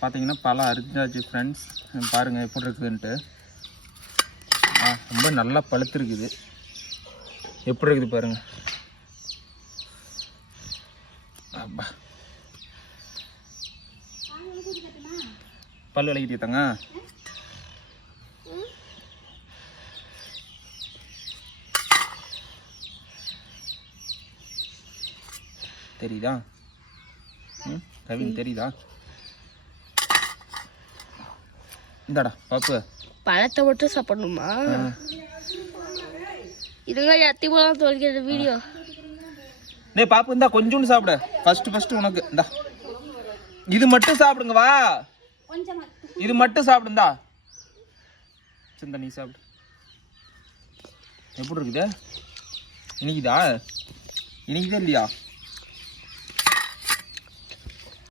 பார்த்தீங்கன்னா பழம் அரிஞ்சாச்சு ஃப்ரெண்ட்ஸ். பாருங்கள் எப்படி இருக்குதுன்ட்டு. ரொம்ப நல்லா பழுத்துருக்குது. எப்படி இருக்குது பாருங்கள். அப்பா பல் விளக்கிட்டு தாங்க. தெரியுதா கவின்? தெரியுதா? இந்தாடா பாப்பு. பழத்தை மட்டும் சாப்பிடணுமா? இதுங்க எத்தி போலாம் தோல்கிற வீடியோ. டேய் பாப்பு இந்தா கொஞ்சோண்டு சாப்பிடு. ஃபர்ஸ்ட் உனக்கு இந்தா. இது மட்டும் சாப்பிடுங்க. வா இது மட்டும் சாப்பிடுந்தா. சிந்த நீ சாப்பிடு. எப்படி இருக்குது? இனிக்குதா இல்லையா?